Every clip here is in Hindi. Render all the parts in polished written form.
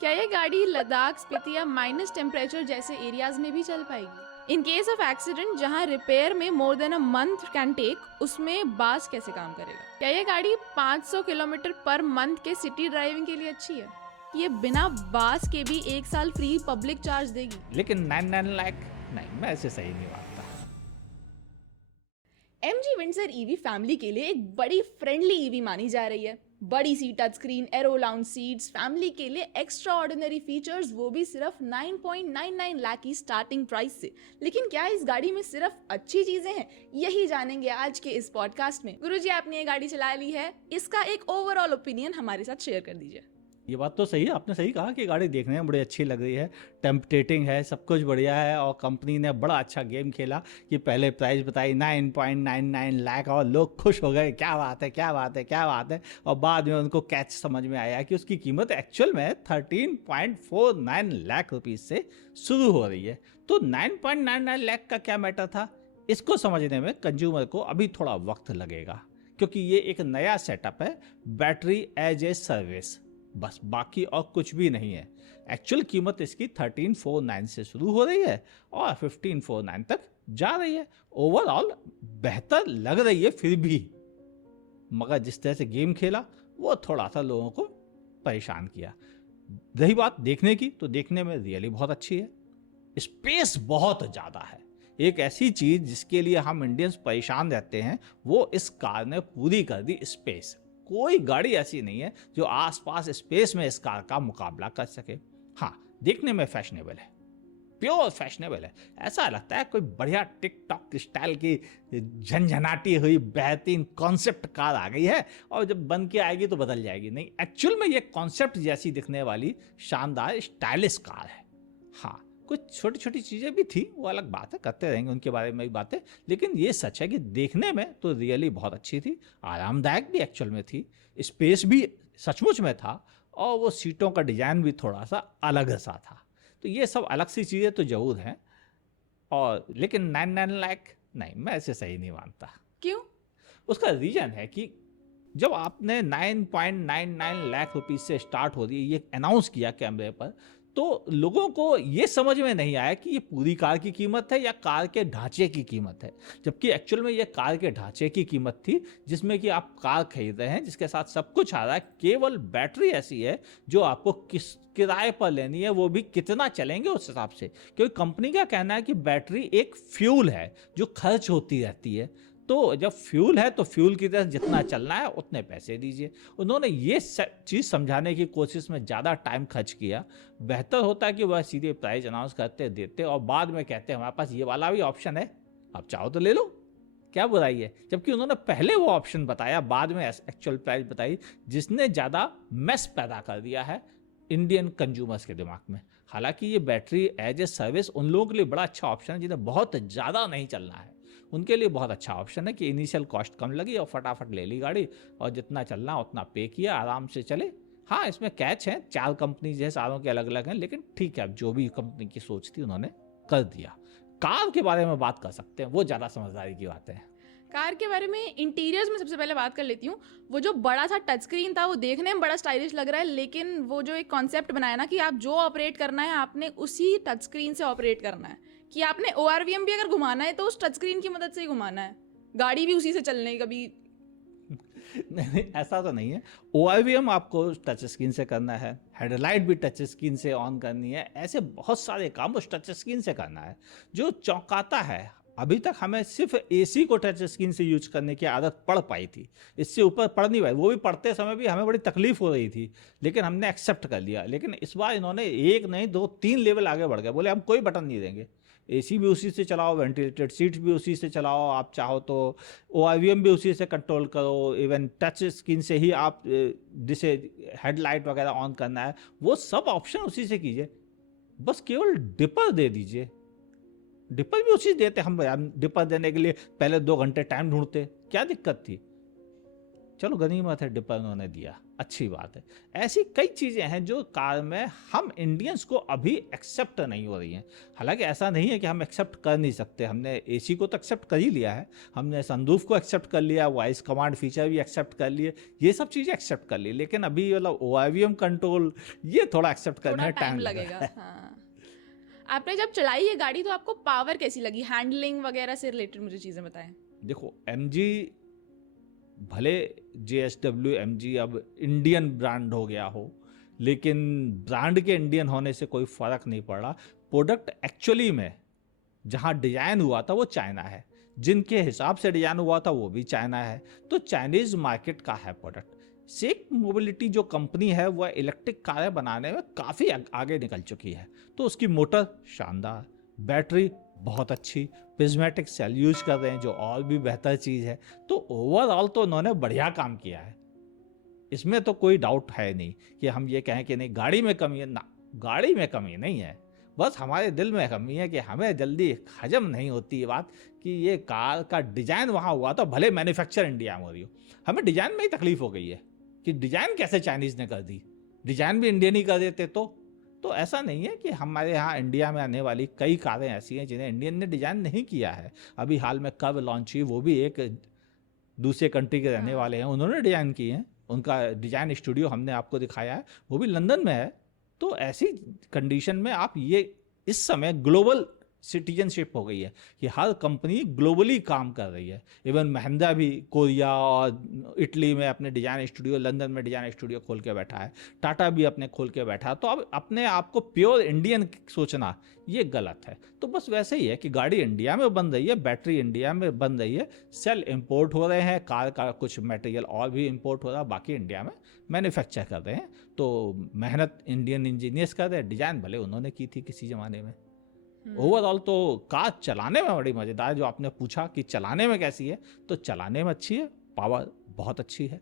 क्या ये गाड़ी लद्दाख, स्पीति या माइनस टेम्परेचर जैसे एरियाज में भी चल पाएगी? इन केस ऑफ एक्सीडेंट जहां रिपेयर में more than a month can take, उसमें बास कैसे काम करेगा? क्या ये गाड़ी 500 किलोमीटर पर मंथ के सिटी ड्राइविंग के लिए अच्छी है? ये बिना बास के भी 1 साल फ्री पब्लिक चार्ज देगी। लेकिन 99 लाख नहीं, मैं ऐसे सही नहीं मानता। MG विंडसर ईवी फैमिली के लिए एक बड़ी फ्रेंडली ईवी मानी जा रही है। बड़ी सी touch screen, aero lounge seats, family के लिए एक्स्ट्रा ऑर्डिनरी फीचर्स, वो भी सिर्फ 9.99 लाख की स्टार्टिंग प्राइस से। लेकिन क्या इस गाड़ी में सिर्फ अच्छी चीजें हैं? यही जानेंगे आज के इस पॉडकास्ट में। गुरुजी, आपने ये गाड़ी चला ली है, इसका एक ओवरऑल ओपिनियन हमारे साथ शेयर कर दीजिए। ये बात तो सही है, आपने सही कहा कि गाड़ी देखने में बड़ी अच्छी लग रही है, टेम्पटेटिंग है, सब कुछ बढ़िया है। और कंपनी ने बड़ा अच्छा गेम खेला कि पहले प्राइस बताई 9.99 लाख और लोग खुश हो गए, क्या बात है क्या बात है क्या बात है। और बाद में उनको कैच समझ में आया कि उसकी कीमत एक्चुअल में 13.49 लाख रुपीज़ से शुरू हो रही है। तो 9.99 लाख का क्या मैटर था, इसको समझने में कंज्यूमर को अभी थोड़ा वक्त लगेगा, क्योंकि ये एक नया सेटअप है, बैटरी एज ए सर्विस, बस, बाकी और कुछ भी नहीं है। एक्चुअल कीमत इसकी 1349 से शुरू हो रही है और 1549 तक जा रही है। ओवरऑल बेहतर लग रही है फिर भी, मगर जिस तरह से गेम खेला वो थोड़ा सा लोगों को परेशान किया। रही बात देखने की, तो देखने में रियली बहुत अच्छी है, स्पेस बहुत ज़्यादा है। एक ऐसी चीज जिसके लिए हम इंडियंस परेशान रहते हैं, वो इस कार ने पूरी कर दी, स्पेस। कोई गाड़ी ऐसी नहीं है जो आसपास स्पेस में इस कार का मुकाबला कर सके। हाँ, देखने में फैशनेबल है, प्योर फैशनेबल है। ऐसा लगता है कोई बढ़िया टिकटॉक स्टाइल की झंझनाटी हुई बेहतरीन कॉन्सेप्ट कार आ गई है और जब बन के आएगी तो बदल जाएगी। नहीं, एक्चुअल में ये कॉन्सेप्ट जैसी दिखने वाली शानदार स्टाइलिश कार है। हाँ, कुछ छोटी छोटी चीज़ें भी थी, वो अलग बात है, करते रहेंगे उनके बारे में भी बातें, लेकिन ये सच है कि देखने में तो रियली बहुत अच्छी थी, आरामदायक भी एक्चुअल में थी, स्पेस भी सचमुच में था, और वो सीटों का डिज़ाइन भी थोड़ा सा अलग सा था। तो ये सब अलग सी चीज़ें तो जरूर हैं। और लेकिन 99 लाख नहीं, मैं ऐसे सही नहीं मानता। क्यों? उसका रीज़न है कि जब आपने 9.99 लाख रुपीज़ से स्टार्ट हो रही है, ये अनाउंस किया कैमरे पर, तो लोगों को ये समझ में नहीं आया कि ये पूरी कार की कीमत है या कार के ढांचे की कीमत है। जबकि एक्चुअल में ये कार के ढांचे की कीमत थी, जिसमें कि आप कार खरीद रहे हैं जिसके साथ सब कुछ आ रहा है, केवल बैटरी ऐसी है जो आपको किस किराए पर लेनी है, वो भी कितना चलेंगे उस हिसाब से। क्योंकि कंपनी का कहना है कि बैटरी एक फ्यूल है जो खर्च होती रहती है, तो जब फ्यूल है तो फ्यूल की तरह जितना चलना है उतने पैसे दीजिए। उन्होंने ये चीज़ समझाने की कोशिश में ज़्यादा टाइम खर्च किया। बेहतर होता कि वह सीधे प्राइस अनाउंस करते, देते और बाद में कहते हमारे पास ये वाला भी ऑप्शन है, आप चाहो तो ले लो, क्या बुराई है। जबकि उन्होंने पहले वो ऑप्शन बताया, बाद में एक्चुअल प्राइस बताई, जिसने ज़्यादा मेस पैदा कर दिया है इंडियन कंज्यूमर्स के दिमाग में। हालांकि ये बैटरी एज ए सर्विस उन लोगों के लिए बड़ा अच्छा ऑप्शन है जिन्हें बहुत ज़्यादा नहीं चलना है, उनके लिए बहुत अच्छा ऑप्शन है कि इनिशियल कॉस्ट कम लगी और फटाफट ले ली गाड़ी, और जितना चलना उतना पे किया, आराम से चले। हाँ, इसमें कैच है, 4 कंपनी जो है सारों के अलग अलग हैं, लेकिन ठीक है, अब जो भी कंपनी की सोच थी उन्होंने कर दिया। कार के बारे में बात कर सकते हैं, वो ज़्यादा समझदारी की बात है। कार के बारे में इंटीरियर्स में सबसे पहले बात कर लेती हूँ। वो जो बड़ा सा टच स्क्रीन था वो देखने में बड़ा स्टाइलिश लग रहा है, लेकिन वो जो एक कॉन्सेप्ट बनाया ना कि आप जो ऑपरेट करना है आपने उसी टच स्क्रीन से ऑपरेट करना है, कि आपने ORVM भी अगर घुमाना है तो उस टच स्क्रीन की मदद से ही घुमाना है, गाड़ी भी उसी से चलने कभी नहीं, ऐसा तो नहीं है। ORVM आपको टच स्क्रीन से करना है, हेडलाइट भी टच स्क्रीन से ऑन करनी है, ऐसे बहुत सारे काम उस टच स्क्रीन से करना है। जो चौंकाता है, अभी तक हमें सिर्फ AC को टच स्क्रीन से यूज करने की आदत पड़ पाई थी, इससे ऊपर पड़ नहीं पाई। वो भी पढ़ते समय भी हमें बड़ी तकलीफ हो रही थी, लेकिन हमने एक्सेप्ट कर लिया। लेकिन इस बार इन्होंने 1 नहीं 2 3 लेवल आगे बढ़ गए, बोले हम कोई बटन नहीं देंगे, AC भी उसी से चलाओ, वेंटिलेटेड सीट्स भी उसी से चलाओ, आप चाहो तो ORVM भी उसी से कंट्रोल करो, इवन टच स्क्रीन से ही आप जिसे हेडलाइट वगैरह ऑन करना है वो सब ऑप्शन उसी से कीजिए। बस केवल डिपर दे दीजिए, डिपर भी उसी देते। हम डिपर देने के लिए पहले 2 घंटे टाइम ढूंढते, क्या दिक्कत थी। चलो गनीमत है डिपर उन्होंने दिया, अच्छी बात है। ऐसी कई चीज़ें हैं जो कार में हम इंडियंस को अभी एक्सेप्ट नहीं हो रही हैं। हालांकि ऐसा नहीं है कि हम एक्सेप्ट कर नहीं सकते, हमने एसी को तो एक्सेप्ट कर ही लिया है, हमने सनरूफ को एक्सेप्ट कर लिया, वॉइस कमांड फीचर भी एक्सेप्ट कर लिए, ये सब चीज़ें एक्सेप्ट कर ली, लेकिन अभी मतलब OIVM कंट्रोल ये थोड़ा एक्सेप्ट करने थोड़ा में टाइम टाइम लगेगा। लगेगा। हाँ, आपने जब चलाई ये गाड़ी तो आपको पावर कैसी लगी, हैंडलिंग वगैरह से रिलेटेड मुझे चीज़ें बताएं। देखो MG भले JSW MG अब इंडियन ब्रांड हो गया हो, लेकिन ब्रांड के इंडियन होने से कोई फर्क नहीं पड़ रहा। प्रोडक्ट एक्चुअली में जहाँ डिजाइन हुआ था वो चाइना है, जिनके हिसाब से डिजाइन हुआ था वो भी चाइना है, तो चाइनीज मार्केट का है प्रोडक्ट। सेक मोबिलिटी जो कंपनी है वह इलेक्ट्रिक कारें बनाने में काफ़ी आगे निकल चुकी है, तो उसकी मोटर शानदार, बैटरी बहुत अच्छी, प्रिज्मेटिक सेल यूज कर रहे हैं जो और भी बेहतर चीज़ है। तो ओवरऑल तो उन्होंने बढ़िया काम किया है, इसमें तो कोई डाउट है नहीं कि हम ये कहें कि नहीं गाड़ी में कमी है ना, गाड़ी में कमी नहीं है, बस हमारे दिल में कमी है कि हमें जल्दी हजम नहीं होती ये बात कि ये कार का डिज़ाइन वहाँ हुआ था, भले मैन्युफैक्चर इंडिया में हो रही हो, हमें डिज़ाइन में ही तकलीफ हो गई है कि डिज़ाइन कैसे चाइनीज़ ने कर दी, डिज़ाइन भी इंडियन ही कर देते तो ऐसा नहीं है कि हमारे यहाँ इंडिया में आने वाली कई कारें ऐसी हैं जिन्हें इंडियन ने डिज़ाइन नहीं किया है। अभी हाल में कर्व लॉन्च हुई, वो भी एक दूसरे कंट्री के रहने वाले हैं, उन्होंने डिज़ाइन की हैं, उनका डिज़ाइन स्टूडियो हमने आपको दिखाया है, वो भी लंदन में है। तो ऐसी कंडीशन में आप ये इस समय ग्लोबल सिटीजनशिप हो गई है कि हर कंपनी ग्लोबली काम कर रही है। इवन महिंद्रा भी कोरिया और इटली में अपने डिज़ाइन स्टूडियो, लंदन में डिज़ाइन स्टूडियो खोल के बैठा है, टाटा भी अपने खोल के बैठा है। तो अब अपने आप को प्योर इंडियन सोचना ये गलत है। तो बस वैसे ही है कि गाड़ी इंडिया में बन रही है, बैटरी इंडिया में बन रही है, सेल इंपोर्ट हो रहे हैं, कार का कुछ मटेरियल और भी इंपोर्ट हो रहा है, बाकी इंडिया में मैन्युफैक्चर कर रहे हैं। तो मेहनत इंडियन इंजीनियर्स कर रहे हैं, डिज़ाइन भले उन्होंने की थी किसी ज़माने में। ओवरऑल तो कार चलाने में बड़ी मज़ेदार, जो आपने पूछा कि चलाने में कैसी है, तो चलाने में अच्छी है, पावर बहुत अच्छी है,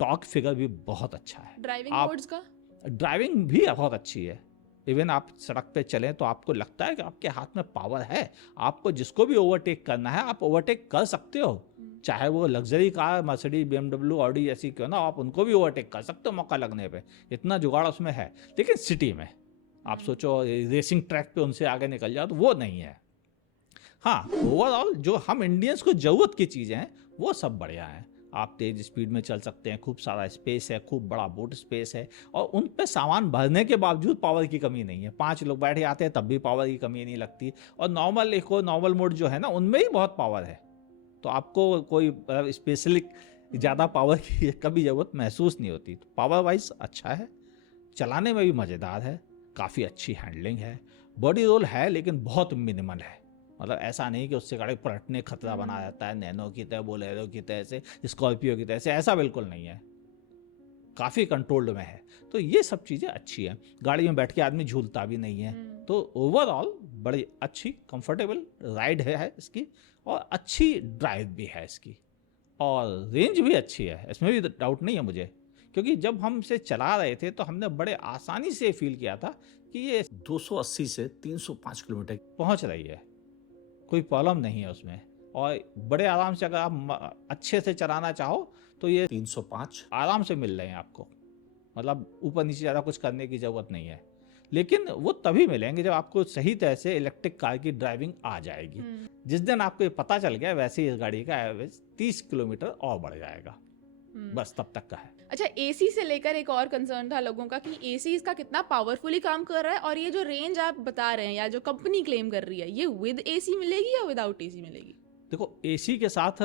टॉर्क फिगर भी बहुत अच्छा है, ड्राइविंग आप मोड्स का ड्राइविंग भी बहुत अच्छी है। इवन आप सड़क पे चलें तो आपको लगता है कि आपके हाथ में पावर है, आपको जिसको भी ओवरटेक करना है आप ओवरटेक कर सकते हो, चाहे वो luxury car Mercedes BMW Audi ऐसी क्यों ना, आप उनको भी ओवरटेक कर सकते हो मौका लगने पे, इतना जुगाड़ उसमें है। लेकिन सिटी में आप सोचो रेसिंग ट्रैक पे उनसे आगे निकल जाओ तो वो नहीं है। हाँ, ओवरऑल जो हम इंडियंस को ज़रूरत की चीज़ें हैं वो सब बढ़िया हैं। आप तेज़ स्पीड में चल सकते हैं, खूब सारा स्पेस है, खूब बड़ा बूट स्पेस है, और उन पे सामान भरने के बावजूद पावर की कमी नहीं है। 5 लोग बैठे आते हैं तब भी पावर की कमी नहीं लगती। और नॉर्मल मोड जो है ना, उनमें ही बहुत पावर है, तो आपको कोई स्पेशली ज़्यादा पावर की कभी ज़रूरत महसूस नहीं होती। तो पावर वाइज अच्छा है, चलाने में भी मज़ेदार है, काफ़ी अच्छी हैंडलिंग है, बॉडी रोल है लेकिन बहुत मिनिमल है, मतलब ऐसा नहीं कि उससे गाड़ी पलटने खतरा बना रहता है, नैनो की तरह, बोलेरो की तरह से, स्कॉर्पियो की तरह से, ऐसा बिल्कुल नहीं है, काफ़ी कंट्रोल्ड में है। तो ये सब चीज़ें अच्छी हैं, गाड़ी में बैठ के आदमी झूलता भी नहीं है। तो ओवरऑल बड़ी अच्छी कंफर्टेबल राइड है इसकी, और अच्छी ड्राइव भी है इसकी, और रेंज भी अच्छी है, इसमें भी डाउट नहीं है मुझे, क्योंकि जब हम इसे चला रहे थे तो हमने बड़े आसानी से फील किया था कि ये 280 से 305 किलोमीटर पहुंच रही है, कोई प्रॉब्लम नहीं है उसमें, और बड़े आराम से अगर आप अच्छे से चलाना चाहो तो ये 305 आराम से मिल रहे हैं आपको, मतलब ऊपर नीचे ज़्यादा कुछ करने की ज़रूरत नहीं है। लेकिन वो तभी मिलेंगे जब आपको सही तरह से इलेक्ट्रिक कार की ड्राइविंग आ जाएगी। जिस दिन आपको ये पता चल गया, वैसे ही इस गाड़ी का एवरेज 30 किलोमीटर और बढ़ जाएगा, बस तब तक का है। अच्छा, एसी से लेकर एक और कंसर्न था लोगों का कि एसी इसका कितना पावरफुली काम कर रहा है, और ये जो रेंज आप बता रहे हैं या जो कंपनी क्लेम कर रही है, ये विद एसी मिलेगी या विदाउट एसी मिलेगी? देखो, एसी के साथ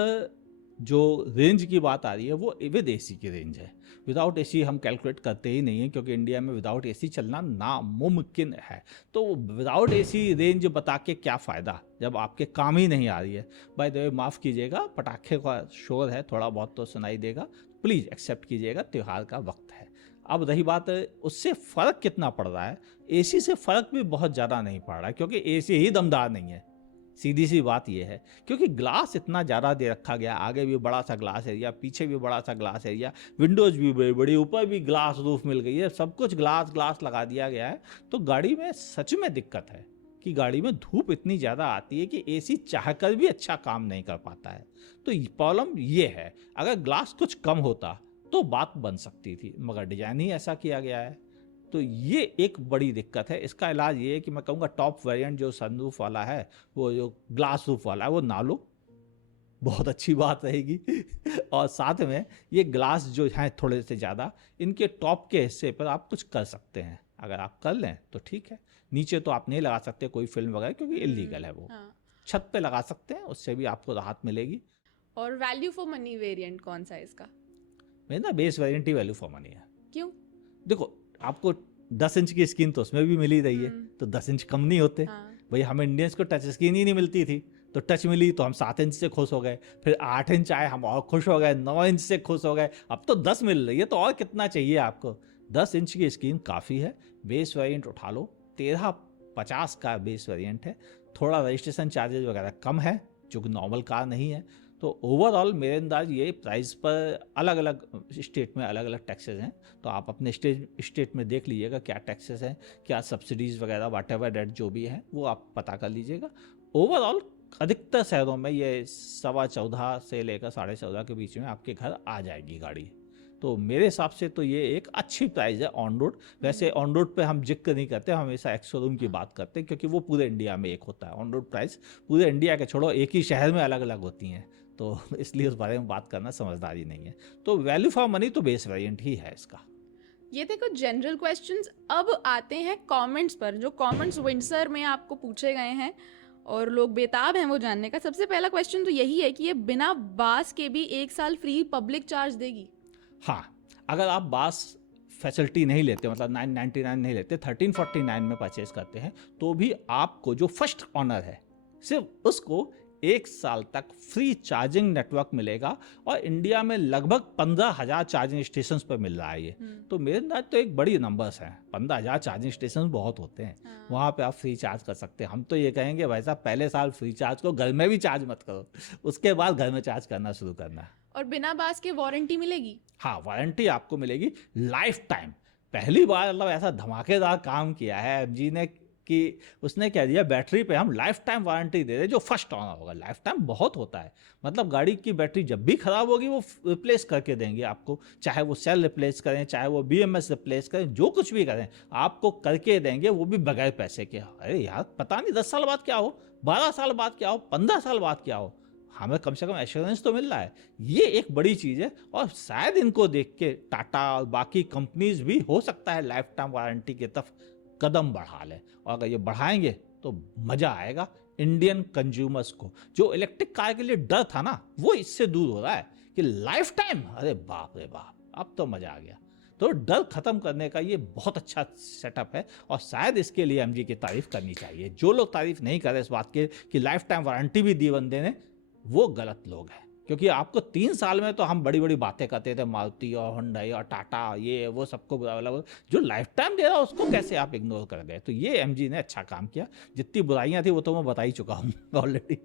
जो रेंज की बात आ रही है वो विद एसी की रेंज है, विदाउट एसी हम कैलकुलेट करते ही नहीं है, क्योंकि इंडिया में विदाउट एसी चलना नामुमकिन है। तो विदाउट एसी रेंज बता के क्या फ़ायदा जब आपके काम ही नहीं आ रही है। बाय द वे माफ़ कीजिएगा, पटाखे का शोर है, थोड़ा बहुत तो सुनाई देगा, प्लीज़ एक्सेप्ट कीजिएगा, त्यौहार का वक्त है। अब रही बात उससे फ़र्क कितना पड़ रहा है, एसी से फ़र्क भी बहुत ज़्यादा नहीं पड़ रहा है, क्योंकि एसी ही दमदार नहीं है, सीधी सी बात यह है। क्योंकि ग्लास इतना ज़्यादा दे रखा गया, आगे भी बड़ा सा ग्लास एरिया, पीछे भी बड़ा सा ग्लास एरिया, विंडोज़ भी बड़ी बड़ी, ऊपर भी ग्लास रूफ मिल गई है, सब कुछ ग्लास लगा दिया गया है। तो गाड़ी में सच में दिक्कत है कि गाड़ी में धूप इतनी ज़्यादा आती है कि एसी चाहकर भी अच्छा काम नहीं कर पाता है। तो प्रॉब्लम ये है, अगर ग्लास कुछ कम होता तो बात बन सकती थी, मगर डिजाइन ही ऐसा किया गया है। तो ये एक बड़ी दिक्कत है। इसका इलाज ये है कि मैं कहूँगा टॉप वेरिएंट जो सनरूफ वाला है, वो जो ग्लास रूफ वाला है, वो ना लो, बहुत अच्छी बात रहेगी। और साथ में ये ग्लास जो हैं थोड़े से ज़्यादा, इनके टॉप के हिस्से पर आप कुछ कर सकते हैं। अगर आप कर लें तो ठीक है, नीचे तो आप नहीं लगा सकते कोई फिल्म वगैरह, क्योंकि इलीगल है वो। हाँ। छत पे लगा सकते हैं, उससे भी आपको राहत मिलेगी। और वैल्यू फॉर मनी वेरिएंट कौन सा है इसका? मेरे ना base variant he value for money है। क्यों? देखो, आपको 10 इंच की स्क्रीन तो उसमें भी मिल ही रही है, तो 10 इंच कम नहीं होते। हाँ। भाई हमें इंडियंस को टच स्क्रीन ही नहीं मिलती थी, तो टच मिली तो हम 7 इंच से खुश हो गए, फिर 8 इंच आए हम और खुश हो गए, 9 इंच से खुश हो गए, अब तो 10 मिल रही है, तो और कितना चाहिए आपको। 10 इंच की स्क्रीन काफ़ी है। बेस वेरिएंट उठा लो, 1350 का बेस वेरिएंट है। थोड़ा रजिस्ट्रेशन चार्जेस वगैरह कम है, जो कि नॉर्मल कार नहीं है। तो ओवरऑल मेरे अंदाज ये प्राइस पर अलग अलग स्टेट में अलग अलग टैक्सेस हैं, तो आप अपने स्टेट में देख लीजिएगा क्या टैक्सेस हैं, क्या सब्सिडीज़ वगैरह वाट एवर डेट जो भी है वो आप पता कर लीजिएगा। ओवरऑल अधिकतर शहरों में ये 14.25 से लेकर 14.5 के बीच में आपके घर आ जाएगी गाड़ी। तो मेरे हिसाब से तो ये एक अच्छी प्राइस है ऑन रोड। वैसे ऑन रोड पे हम जिक्र नहीं करते, हम हमेशा एक्स शोरूम की बात करते हैं, क्योंकि वो पूरे इंडिया में एक होता है। ऑन रोड प्राइस पूरे इंडिया के छोड़ो, एक ही शहर में अलग अलग होती हैं, तो इसलिए उस बारे में बात करना समझदारी नहीं है। तो वैल्यू फॉर मनी तो बेस वेरिएंट ही है इसका। ये थे कुछ जनरल क्वेश्चंस। अब आते हैं कमेंट्स पर, जो कमेंट्स विंडसर में आपको पूछे गए हैं और लोग बेताब हैं वो जानने का। सबसे पहला क्वेश्चन तो यही है कि ये बिना बास के भी 1 साल फ्री पब्लिक चार्ज देगी? हाँ, अगर आप बास फैसिलिटी नहीं लेते, मतलब 999 नहीं लेते, 1349 में परचेज करते हैं, तो भी आपको जो फर्स्ट ऑनर है सिर्फ उसको 1 साल तक फ्री चार्जिंग नेटवर्क मिलेगा। और इंडिया में लगभग 15,000 चार्जिंग स्टेशन पर मिल रहा है ये। तो मेरे अंदाज तो एक बड़ी नंबर्स हैं, 15,000 चार्जिंग स्टेशन बहुत होते हैं। हाँ। वहाँ पे आप फ्री चार्ज कर सकते हैं। हम तो ये कहेंगे भाई साहब, पहले साल फ्री चार्ज को घर में भी चार्ज मत करो, उसके बाद घर में चार्ज करना शुरू करना है। और बिना बास के वारंटी मिलेगी? हाँ, वारंटी आपको मिलेगी लाइफ टाइम। पहली बार मतलब ऐसा धमाकेदार काम किया है एमजी ने कि उसने क्या दिया, बैटरी पे हम लाइफ टाइम वारंटी दे रहे, जो फर्स्ट ऑनर होगा। लाइफ टाइम बहुत होता है, मतलब गाड़ी की बैटरी जब भी खराब होगी वो रिप्लेस करके देंगे आपको, चाहे वो सेल रिप्लेस करें, चाहे वो BMS रिप्लेस करें, जो कुछ भी करें आपको करके देंगे, वो भी बगैर पैसे के। अरे यार, पता नहीं 10 साल बाद क्या हो, 12 साल बाद क्या हो, 15 साल बाद क्या हो, हमें कम से कम एश्योरेंस तो मिल रहा है। ये एक बड़ी चीज़ है, और शायद इनको देख के टाटा और बाकी कंपनीज भी हो सकता है लाइफ टाइम वारंटी की तरफ कदम बढ़ा लें। और अगर ये बढ़ाएंगे तो मज़ा आएगा इंडियन कंज्यूमर्स को। जो इलेक्ट्रिक कार के लिए डर था ना, वो इससे दूर हो रहा है कि लाइफ टाइम, अरे बाप रे बाप, अब तो मज़ा आ गया। तो डर खत्म करने का ये बहुत अच्छा सेटअप है, और शायद इसके लिए एमजी की तारीफ करनी चाहिए। जो लोग तारीफ नहीं कर रहे इस बात के कि लाइफ टाइम वारंटी भी दी बंदे ने, वो गलत लोग हैं। क्योंकि आपको 3 साल में तो हम बड़ी बड़ी बातें करते थे, मारुति और हुंडई और टाटा, ये वो सबको बुरा, जो लाइफ टाइम दे रहा है उसको कैसे आप इग्नोर कर गए। तो ये एमजी ने अच्छा काम किया। जितनी बुराइयां थी वो तो मैं बता ही चुका हूँ ऑलरेडी।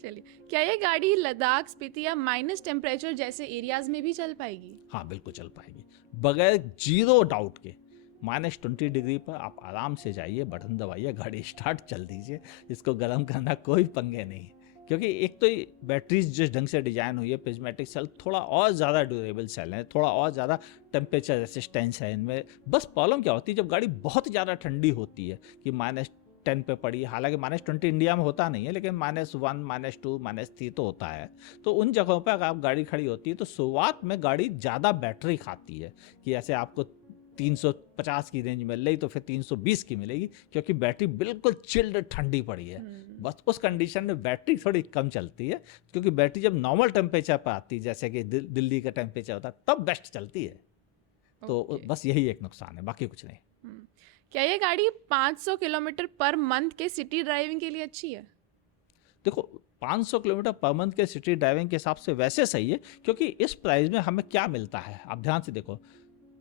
चलिए, क्या ये गाड़ी लद्दाख, स्पीति या माइनस टेम्परेचर जैसे एरियाज में भी चल पाएगी? हाँ, बिल्कुल चल पाएगी, बगैर जीरो डाउट के। -20 डिग्री पर आप आराम से जाइए, बटन दबाइए, गाड़ी स्टार्ट, चल दीजिए। इसको गर्म करना कोई पंगे नहीं, क्योंकि एक तो बैटरीज जिस ढंग से डिजाइन हुई है, प्रिज्मेटिक सेल, थोड़ा और ज़्यादा ड्यूरेबल सेल है, थोड़ा और ज़्यादा टेम्परेचर रेसिस्टेंस है इनमें। बस प्रॉब्लम क्या होती है, जब गाड़ी बहुत ज़्यादा ठंडी होती है कि -10 पे पड़ी, हालांकि -20 इंडिया में होता नहीं है, लेकिन -1, -2, -3 तो होता है। तो उन जगहों पर अगर आप गाड़ी खड़ी होती है तो शुरुआत में गाड़ी ज़्यादा बैटरी खाती है, कि ऐसे आपको 350 की रेंज मिल रही तो फिर 320 की मिलेगी, क्योंकि बैटरी बिल्कुल चिल्ड ठंडी पड़ी है। बस उस कंडीशन में बैटरी थोड़ी कम चलती है, क्योंकि बैटरी जब नॉर्मल टेम्परेचर पर आती है, जैसे कि दिल्ली का टेम्परेचर होता है, तब बेस्ट चलती है। तो बस यही एक नुकसान है, बाकी कुछ नहीं। क्या ये गाड़ी 500 किलोमीटर पर मंथ के सिटी ड्राइविंग के लिए अच्छी है? देखो, 500 किलोमीटर पर मंथ के सिटी ड्राइविंग के हिसाब से वैसे सही है, क्योंकि इस प्राइस में हमें क्या मिलता है आप ध्यान से देखो।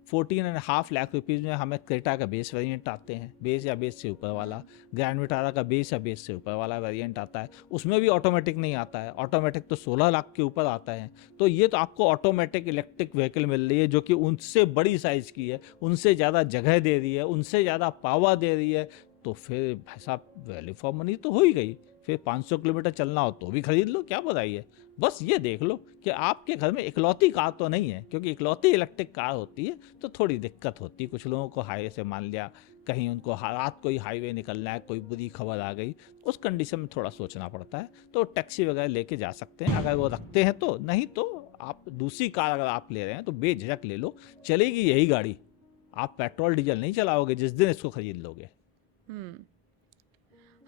14.5 लाख रुपीज़ में हमें क्रेटा का बेस वेरिएंट आते हैं, बेस या बेस से ऊपर वाला। ग्रैंड विटारा का बेस या बेस से ऊपर वाला वेरिएंट आता है, उसमें भी ऑटोमेटिक नहीं आता है। ऑटोमेटिक तो 16 लाख के ऊपर आता है। तो ये तो आपको ऑटोमेटिक इलेक्ट्रिक व्हीकल मिल रही है, जो कि उनसे बड़ी साइज़ की है, उनसे ज़्यादा जगह दे रही है, उनसे ज़्यादा पावर दे रही है। तो फिर भाई साहब, वैल्यू फॉर मनी तो हो ही गई। फिर 500 किलोमीटर चलना हो तो भी खरीद लो, क्या बुराई है। बस ये देख लो कि आपके घर में इकलौती कार तो नहीं है, क्योंकि इकलौती इलेक्ट्रिक कार होती है तो थोड़ी दिक्कत होती है। कुछ लोगों को हाईवे से मान लिया कहीं उनको रात को ही हाईवे निकलना है, कोई बुरी खबर आ गई, उस कंडीशन में थोड़ा सोचना पड़ता है, तो टैक्सी वगैरह लेके जा सकते हैं अगर वो रखते हैं तो। नहीं तो आप दूसरी कार अगर आप ले रहे हैं तो बेझिझक ले लो, चलेगी यही गाड़ी, आप पेट्रोल डीजल नहीं चलाओगे जिस दिन इसको खरीद लोगे।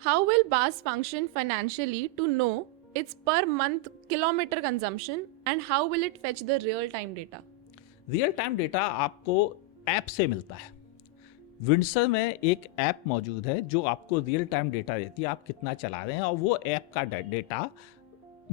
How will BAS function financially to know its per month kilometer consumption and how will it fetch the real time data? Real time data आपको ऐप से मिलता है। विंडसर में एक ऐप मौजूद है जो आपको रियल टाइम डेटा देती है आप कितना चला रहे हैं, और वो ऐप का डेटा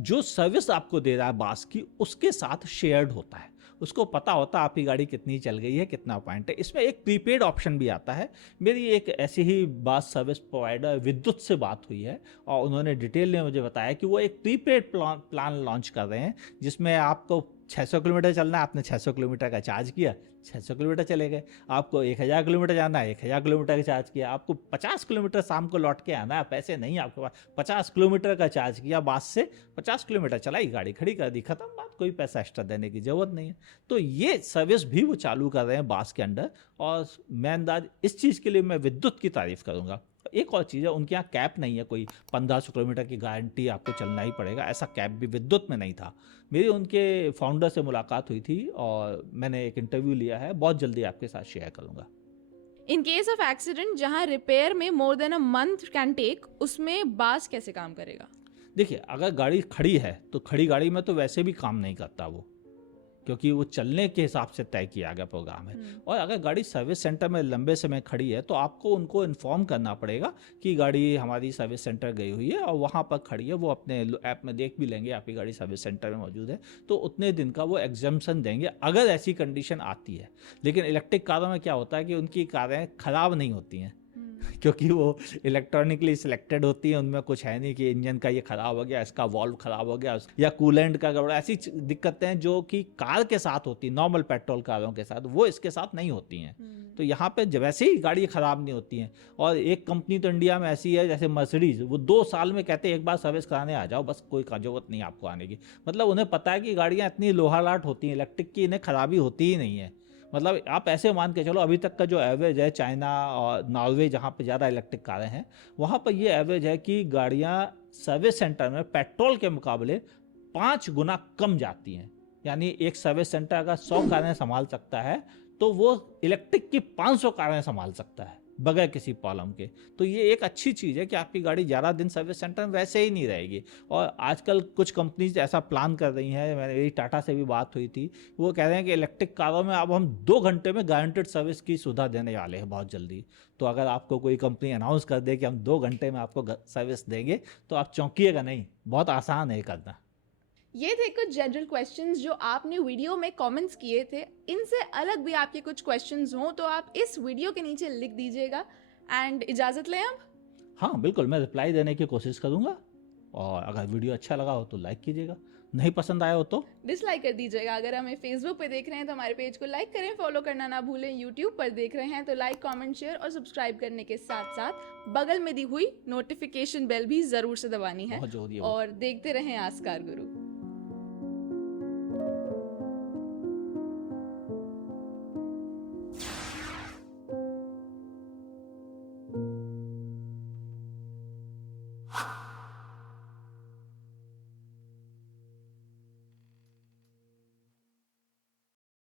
जो सर्विस आपको दे रहा है बास की उसके साथ शेयर्ड होता है। उसको पता होता है आपकी गाड़ी कितनी चल गई है, कितना पॉइंट है। इसमें एक प्रीपेड ऑप्शन भी आता है। मेरी एक ऐसी ही बास सर्विस प्रोवाइडर विद्युत से बात हुई है और उन्होंने डिटेल में मुझे बताया कि वो एक प्रीपेड प्लान लॉन्च कर रहे हैं जिसमें आपको 600 किलोमीटर चलना है, आपने 600 किलोमीटर का चार्ज किया, 600 किलोमीटर चले गए। आपको 1000 किलोमीटर जाना है, 1000 किलोमीटर का चार्ज किया। आपको 50 किलोमीटर शाम को लौट के आना है, पैसे नहीं आपके पास, 50 किलोमीटर का चार्ज किया बास से, 50 किलोमीटर चलाई, गाड़ी खड़ी कर दी, खत्म बात, कोई पैसा एक्स्ट्रा देने की जरूरत नहीं है। तो ये सर्विस भी वो चालू कर रहे हैं बास के अंडर, और मैं अंदाज इस चीज़ के लिए मैं विद्युत की तारीफ करूँगा। एक और चीज़ है, उनके यहाँ कैप नहीं है, कोई 1500 किलोमीटर की गारंटी आपको चलना ही पड़ेगा, ऐसा कैप भी विद्युत में नहीं था। मेरी उनके फाउंडर से मुलाकात हुई थी और मैंने एक इंटरव्यू लिया है, बहुत जल्दी आपके साथ शेयर करूँगा। In case of accident जहाँ रिपेयर में more than a month can take, उसमें बास कैसे काम करेगा? देखिए, अगर गाड़ी खड़ी है तो खड़ी गाड़ी में तो वैसे भी काम नहीं करता वो, क्योंकि वो चलने के हिसाब से तय किया गया प्रोग्राम है। और अगर गाड़ी सर्विस सेंटर में लंबे समय खड़ी है तो आपको उनको इन्फॉर्म करना पड़ेगा कि गाड़ी हमारी सर्विस सेंटर गई हुई है और वहाँ पर खड़ी है। वो अपने ऐप में देख भी लेंगे आपकी गाड़ी सर्विस सेंटर में मौजूद है, तो उतने दिन का वो एग्जाम्पशन देंगे अगर ऐसी कंडीशन आती है। लेकिन इलेक्ट्रिक कारों में क्या होता है कि उनकी कारें खराब नहीं होती हैं क्योंकि वो इलेक्ट्रॉनिकली सिलेक्टेड होती है, उनमें कुछ है नहीं कि इंजन का ये खराब हो गया, इसका वॉल्व खराब हो गया, या कूलेंट का गड़बड़ा, ऐसी दिक्कतें हैं जो कि कार के साथ होती है, नॉर्मल पेट्रोल कारों के साथ, वो इसके साथ नहीं होती हैं। तो यहाँ पे वैसे ही गाड़ी खराब नहीं होती हैं। और एक कंपनी तो इंडिया में ऐसी है जैसे मर्सिडीज, वो 2 साल में कहते हैं एक बार सर्विस कराने आ जाओ, बस कोई जरूरत नहीं आपको आने की। मतलब उन्हें पता है कि गाड़ियाँ इतनी लोहालाट होती हैं इलेक्ट्रिक की, इन्हें खराबी होती ही नहीं है। मतलब आप ऐसे मान के चलो, अभी तक का जो एवरेज है चाइना और नॉर्वे जहाँ पे ज़्यादा इलेक्ट्रिक कारें हैं, वहाँ पर ये एवरेज है कि गाड़ियाँ सर्विस सेंटर में पेट्रोल के मुकाबले 5 गुना कम जाती हैं। यानी एक सर्विस सेंटर अगर 100 कारें संभाल सकता है तो वो इलेक्ट्रिक की 500 कारें संभाल सकता है बगैर किसी प्रॉब्लम के। तो ये एक अच्छी चीज़ है कि आपकी गाड़ी ज़्यादा दिन सर्विस सेंटर में वैसे ही नहीं रहेगी। और आजकल कुछ कंपनीज ऐसा प्लान कर रही हैं, मेरी टाटा से भी बात हुई थी, वो कह रहे हैं कि इलेक्ट्रिक कारों में अब हम 2 घंटे में गारंटेड सर्विस की सुविधा देने वाले हैं बहुत जल्दी। तो अगर आपको कोई कंपनी अनाउंस कर दे कि हम 2 घंटे में आपको सर्विस देंगे तो आप चौंकिएगा नहीं, बहुत आसान है करना। ये थे कुछ जनरल क्वेश्चंस जो आपने वीडियो में कमेंट्स किए थे। इनसे अलग भी आपके कुछ क्वेश्चंस हों तो आप इस वीडियो के नीचे लिख दीजिएगा। एंड इजाज़त लें अब। हाँ बिल्कुल, मैं रिप्लाई देने की कोशिश करूँगा। और अगर वीडियो अच्छा लगा हो तो लाइक कीजिएगा, नहीं पसंद आया हो तो डिसलाइक कर दीजिएगा। अगर हमें फेसबुक पे देख रहे हैं तो हमारे पेज को लाइक करें, फॉलो करना ना भूलें। यूट्यूब पर देख रहे हैं तो लाइक, कमेंट, शेयर और सब्सक्राइब करने के साथ साथ बगल में दी हुई नोटिफिकेशन बेल भी ज़रूर से दबानी है। बहुत जरूरी है। और देखते रहें आस्कार गुरु।